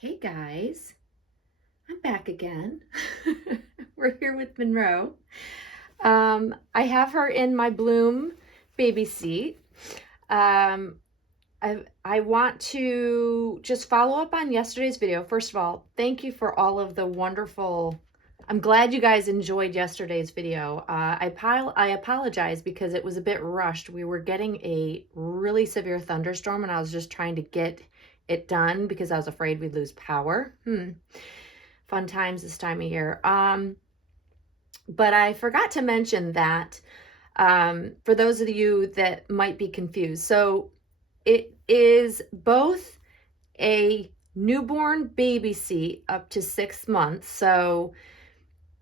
Hey guys, I'm back again. We're here with Monroe. I have her in my Bloom baby seat. Um, I want to just follow up on yesterday's video. First of all, thank you for all of the wonderful. I'm glad you guys enjoyed yesterday's video. I apologize because it was a bit rushed. We were getting a really severe thunderstorm and I was just trying to get it done because I was afraid we'd lose power. Fun times this time of year. But I forgot to mention that for those of you that might be confused. So it is both a newborn baby seat up to 6 months. So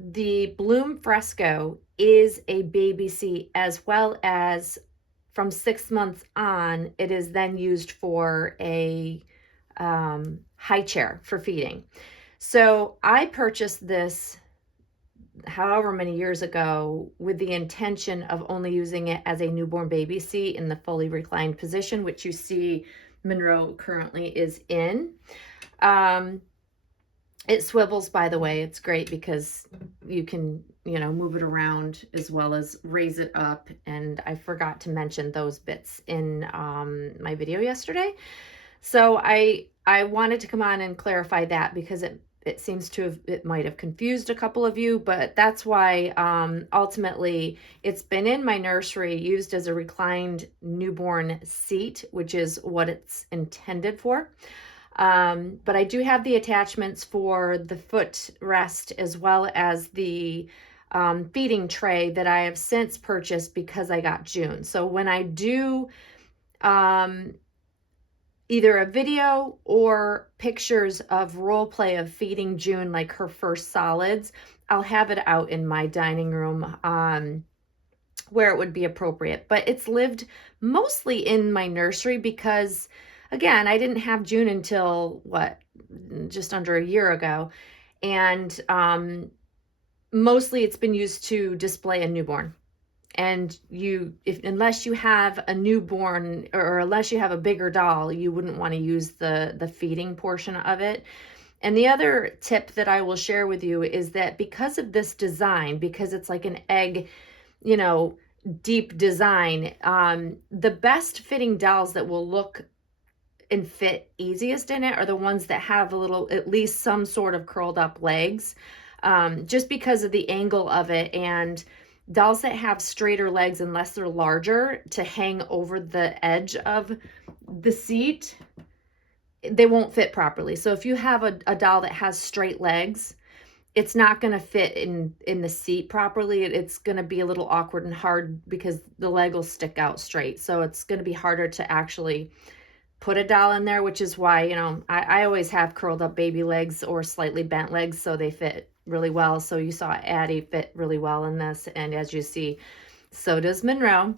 the Bloom Fresco is a baby seat, as well as from 6 months on, it is then used for a high chair for feeding. So I purchased this however many years ago with the intention of only using it as a newborn baby seat in the fully reclined position, which you see Monroe currently is in. It swivels, by the way. It's great because you can, move it around as well as raise it up. And I forgot to mention those bits in my video yesterday. So I wanted to come on and clarify that because it seems to have, it might have confused a couple of you, but that's why ultimately it's been in my nursery used as a reclined newborn seat, which is what it's intended for. But I do have the attachments for the footrest as well as the feeding tray that I have since purchased because I got June. So when I do either a video or pictures of role play of feeding June, like her first solids, I'll have it out in my dining room where it would be appropriate. But it's lived mostly in my nursery because, again, I didn't have June until just under a year ago. And mostly it's been used to display a newborn. And unless you have a newborn or unless you have a bigger doll, you wouldn't want to use the feeding portion of it. And the other tip that I will share with you is that because of this design, because it's like an egg, deep design, the best fitting dolls that will look and fit easiest in it are the ones that have at least some sort of curled up legs, just because of the angle of it. And dolls that have straighter legs, unless they're larger to hang over the edge of the seat, they won't fit properly. So if you have a doll that has straight legs, it's not going to fit in the seat properly. It's going to be a little awkward and hard because the leg will stick out straight. So it's going to be harder to actually put a doll in there, which is why, I always have curled up baby legs or slightly bent legs so they fit really well. So you saw Addie fit really well in this. And as you see, so does Monroe.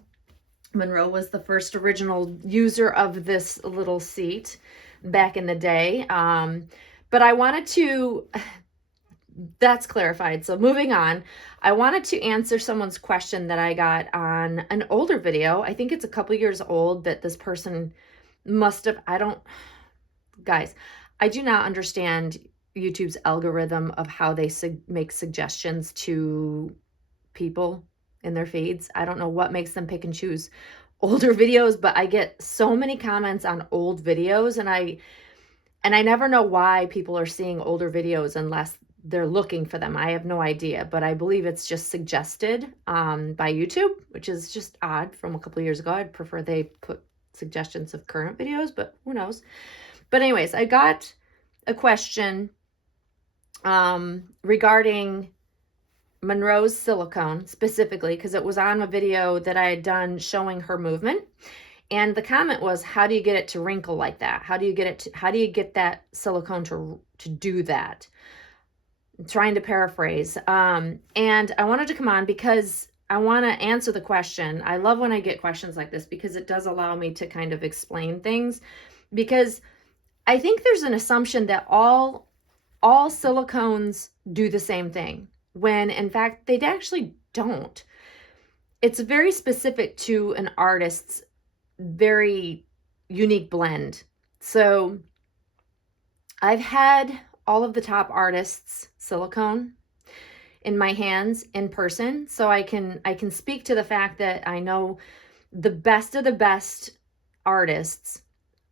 Monroe was the first original user of this little seat back in the day. But I wanted to, that's clarified. So moving on, I wanted to answer someone's question that I got on an older video. I think it's a couple years old that this person must have, guys, I do not understand YouTube's algorithm of how they make suggestions to people in their feeds. I don't know what makes them pick and choose older videos, but I get so many comments on old videos and I never know why people are seeing older videos unless they're looking for them. I have no idea, but I believe it's just suggested by YouTube, which is just odd from a couple of years ago. I'd prefer they put suggestions of current videos, but who knows. But anyways, I got a question regarding Monroe's silicone specifically because it was on a video that I had done showing her movement. And the comment was, how do you get it to wrinkle like that? How do you get that silicone to do that? I'm trying to paraphrase. And I wanted to come on because I want to answer the question. I love when I get questions like this because it does allow me to kind of explain things, because I think there's an assumption that all silicones do the same thing, when in fact they actually don't. It's very specific to an artist's very unique blend. So I've had all of the top artists silicone in my hands in person, so I can speak to the fact that I know the best of the best artists.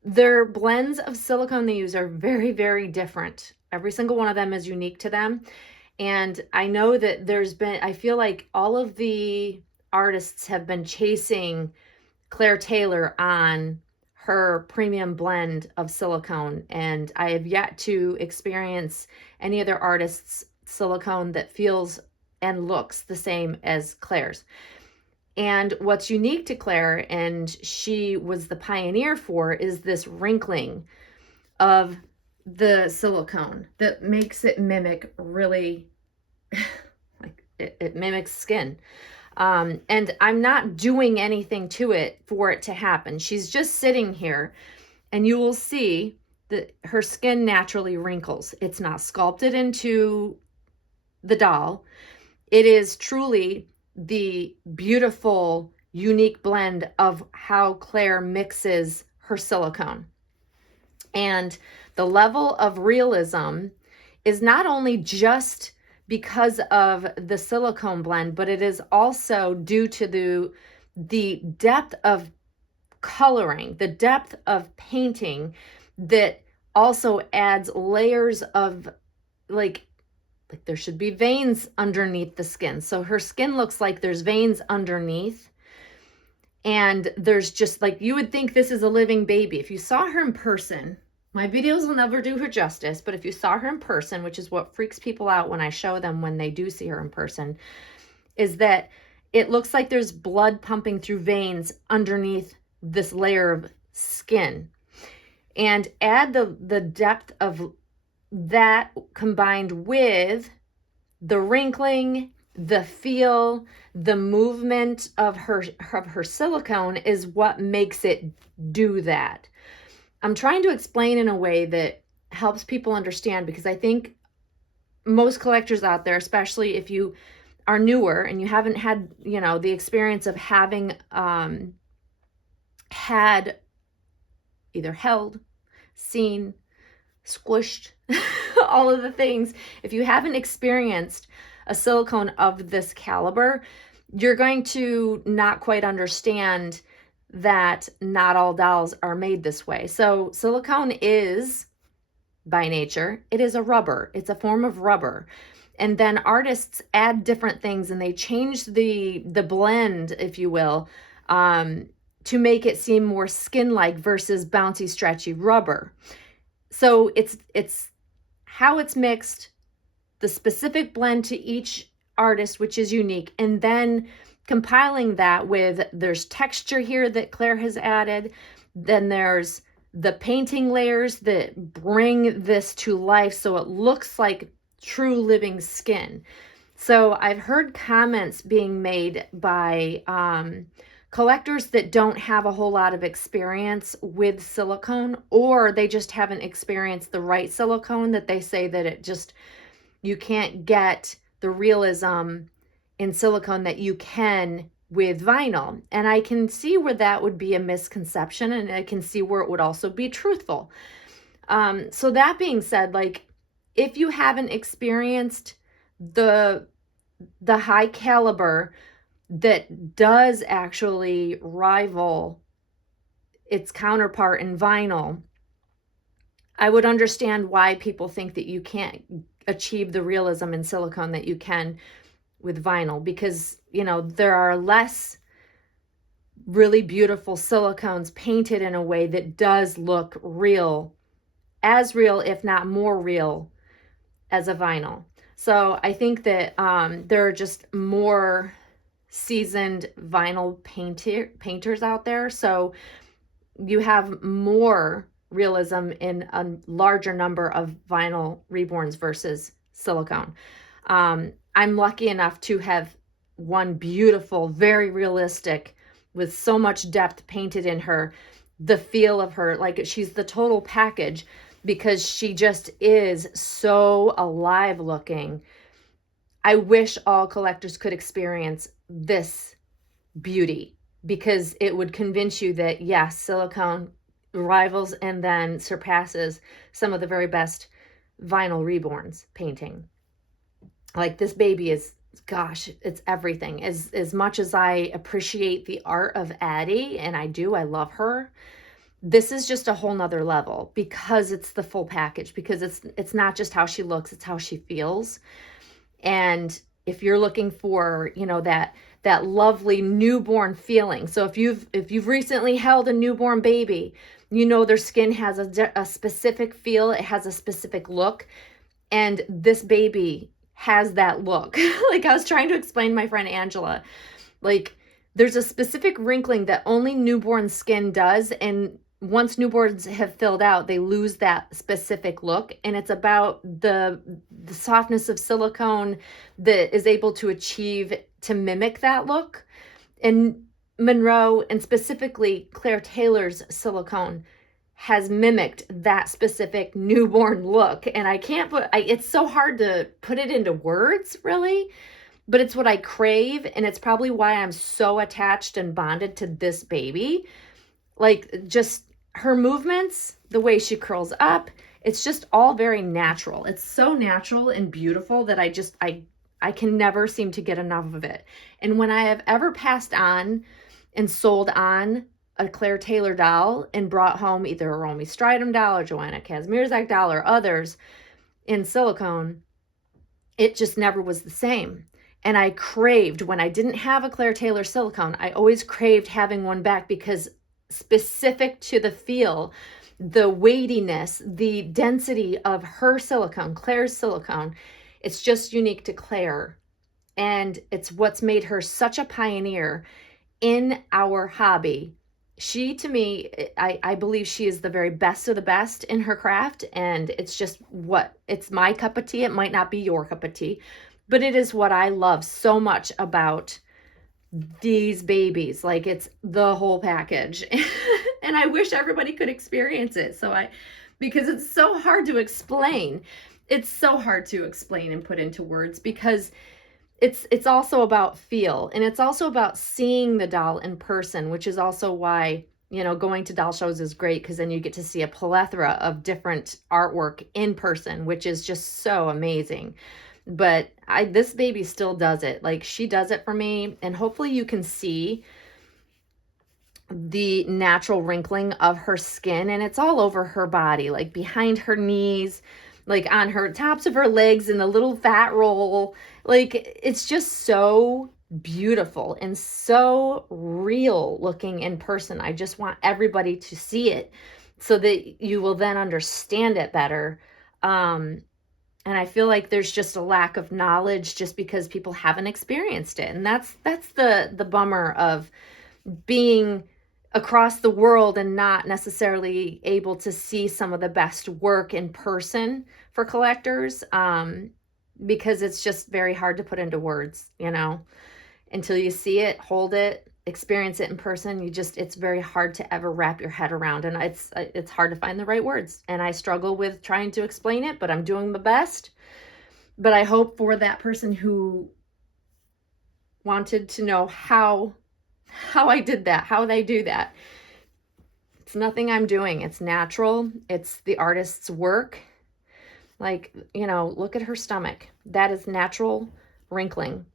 Their blends of silicone they use are very, very different. Every single one of them is unique to them. And I know that I feel like all of the artists have been chasing Claire Taylor on her premium blend of silicone. And I have yet to experience any other artist's silicone that feels and looks the same as Claire's. And what's unique to Claire, and she was the pioneer for, is this wrinkling of the silicone that makes it mimic really, like it mimics skin. And I'm not doing anything to it for it to happen. She's just sitting here, and you will see that her skin naturally wrinkles. It's not sculpted into the doll. It is truly the beautiful, unique blend of how Claire mixes her silicone. And the level of realism is not only just because of the silicone blend, but it is also due to the depth of coloring, the depth of painting that also adds layers of like there should be veins underneath the skin. So her skin looks like there's veins underneath. And there's just like, you would think this is a living baby. If you saw her in person, my videos will never do her justice, but if you saw her in person, which is what freaks people out when I show them when they do see her in person, is that it looks like there's blood pumping through veins underneath this layer of skin. And add the depth of that combined with the wrinkling, the feel, the movement of her silicone is what makes it do that. I'm trying to explain in a way that helps people understand, because I think most collectors out there, especially if you are newer and you haven't had, the experience of having had either held, seen, squished, all of the things. If you haven't experienced a silicone of this caliber, you're going to not quite understand that not all dolls are made this way. So silicone is, by nature, it is a rubber. It's a form of rubber. And then artists add different things and they change the blend, if you will, to make it seem more skin-like versus bouncy, stretchy rubber. So it's how it's mixed, the specific blend to each artist, which is unique, and then compiling that with, there's texture here that Claire has added, then there's the painting layers that bring this to life so it looks like true living skin. So I've heard comments being made by collectors that don't have a whole lot of experience with silicone, or they just haven't experienced the right silicone, that they say that you can't get the realism in silicone that you can with vinyl. And I can see where that would be a misconception, and I can see where it would also be truthful. So that being said, like, if you haven't experienced the high caliber that does actually rival its counterpart in vinyl, I would understand why people think that you can't achieve the realism in silicone that you can with vinyl, because, there are less really beautiful silicones painted in a way that does look real, as real, if not more real, as a vinyl. So I think that there are just more seasoned vinyl painters out there. So you have more realism in a larger number of vinyl reborns versus silicone. I'm lucky enough to have one beautiful, very realistic, with so much depth painted in her, the feel of her, like she's the total package, because she just is so alive looking. I wish all collectors could experience this beauty, because it would convince you that yes, silicone rivals and then surpasses some of the very best vinyl reborns painting. Like, this baby is, gosh, it's everything. As much as I appreciate the art of Addie, and I love her, this is just a whole nother level because it's the full package, because it's not just how she looks, it's how she feels. And if you're looking for, that lovely newborn feeling. So if you've recently held a newborn baby, their skin has a specific feel, it has a specific look, and this baby has that look. Like, I was trying to explain to my friend Angela, like, there's a specific wrinkling that only newborn skin does, and once newborns have filled out, they lose that specific look, and it's about the softness of silicone that is able to achieve to mimic that look. And Monroe, and specifically Claire Taylor's silicone, has mimicked that specific newborn look. And it's so hard to put it into words, really, but it's what I crave, and it's probably why I'm so attached and bonded to this baby. Like, just her movements, the way she curls up, it's just all very natural. It's so natural and beautiful that I can never seem to get enough of it. And when I have ever passed on and sold on a Claire Taylor doll and brought home either a Romy Stridham doll or Joanna Kazmierzak doll or others in silicone, it just never was the same. And I craved, when I didn't have a Claire Taylor silicone, I always craved having one back, because specific to the feel, the weightiness, the density of her silicone, Claire's silicone, it's just unique to Claire. And it's what's made her such a pioneer in our hobby. She, to me, I believe she is the very best of the best in her craft, and it's my cup of tea. It might not be your cup of tea, but it is what I love so much about these babies. Like, it's the whole package. And I wish everybody could experience it. Because it's so hard to explain. It's so hard to explain and put into words, because it's also about feel, and it's also about seeing the doll in person, which is also why, going to doll shows is great, because then you get to see a plethora of different artwork in person, which is just so amazing. But this baby still does it. Like, she does it for me, and hopefully you can see the natural wrinkling of her skin, and it's all over her body, like behind her knees, like on her tops of her legs, and the little fat roll. Like, it's just so beautiful and so real looking in person. I just want everybody to see it so that you will then understand it better. And I feel like there's just a lack of knowledge just because people haven't experienced it. And that's the bummer of being across the world and not necessarily able to see some of the best work in person for collectors, because it's just very hard to put into words, until you see it, hold it, experience it in person. It's very hard to ever wrap your head around, and it's hard to find the right words, and I struggle with trying to explain it, but I'm doing my best. But I hope for that person who wanted to know how I did that, how they do that. It's nothing I'm doing. It's natural. It's the artist's work. Like, look at her stomach. That is natural wrinkling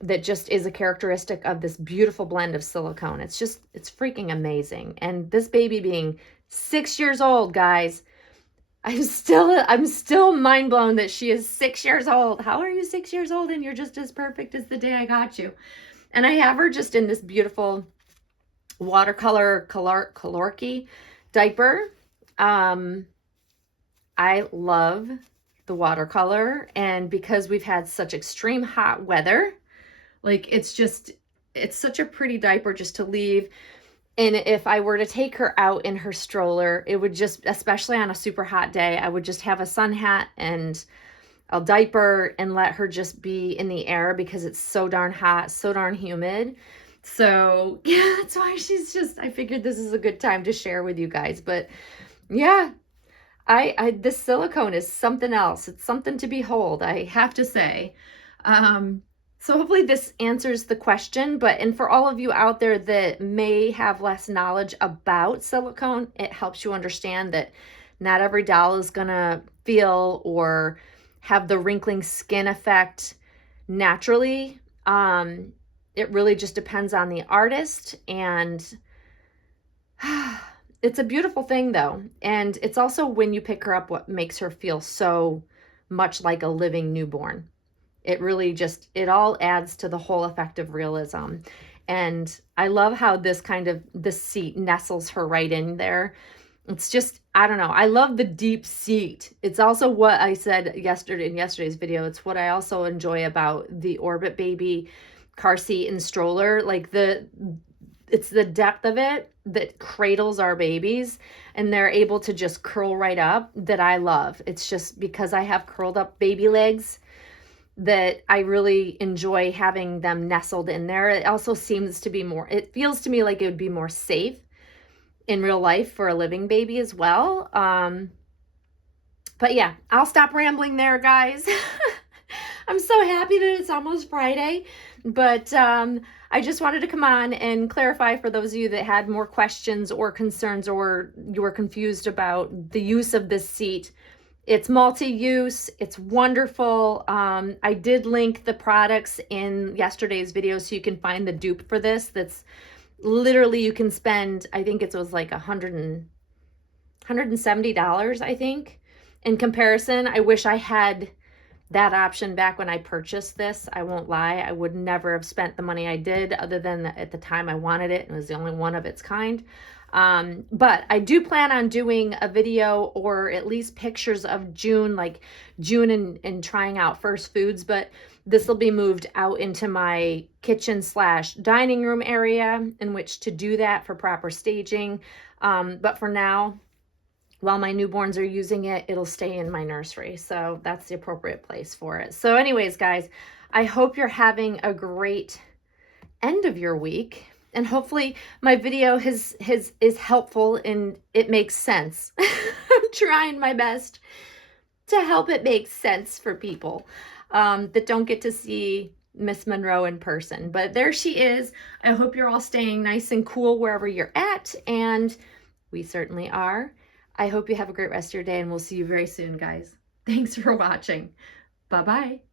that just is a characteristic of this beautiful blend of silicone. It's freaking amazing. And this baby being 6 years old, guys, I'm still mind blown that she is 6 years old. How are you 6 years old and you're just as perfect as the day I got you? And I have her just in this beautiful watercolor Calorky diaper. I love the watercolor, and because we've had such extreme hot weather, like, it's such a pretty diaper just to leave. And if I were to take her out in her stroller, it would just, especially on a super hot day, I would just have a sun hat and a diaper and let her just be in the air, because it's so darn hot, so darn humid. So yeah, that's why I figured this is a good time to share with you guys. But yeah, this silicone is something else. It's something to behold, I have to say. So hopefully this answers the question, and for all of you out there that may have less knowledge about silicone, it helps you understand that not every doll is gonna feel or have the wrinkling skin effect naturally. It really just depends on the artist, and it's a beautiful thing though. And it's also when you pick her up what makes her feel so much like a living newborn. It really just, it all adds to the whole effect of realism. And I love how this seat nestles her right in there. It's just, I don't know. I love the deep seat. It's also what I said yesterday in yesterday's video. It's what I also enjoy about the Orbit Baby car seat and stroller. Like it's the depth of it that cradles our babies, and they're able to just curl right up, that I love. It's just because I have curled up baby legs that I really enjoy having them nestled in there. It also seems to be more, it feels to me like it would be more safe in real life for a living baby as well. But yeah, I'll stop rambling there, guys. I'm so happy that it's almost Friday, but I just wanted to come on and clarify for those of you that had more questions or concerns, or you were confused about the use of this seat. It's multi-use. It's wonderful. I did link the products in yesterday's video so you can find the dupe for this. That's literally, you can spend, I think it was like $170, I think. In comparison, I wish I had that option back when I purchased this. I won't lie. I would never have spent the money I did, other than at the time I wanted it. It was the only one of its kind. But I do plan on doing a video, or at least pictures of June, like June and trying out first foods, but this will be moved out into my kitchen / dining room area in which to do that for proper staging. But for now, while my newborns are using it, it'll stay in my nursery. So that's the appropriate place for it. So anyways, guys, I hope you're having a great end of your week. And hopefully my video is helpful and it makes sense. I'm trying my best to help it make sense for people that don't get to see Miss Monroe in person. But there she is. I hope you're all staying nice and cool wherever you're at. And we certainly are. I hope you have a great rest of your day, and we'll see you very soon, guys. Thanks for watching. Bye-bye.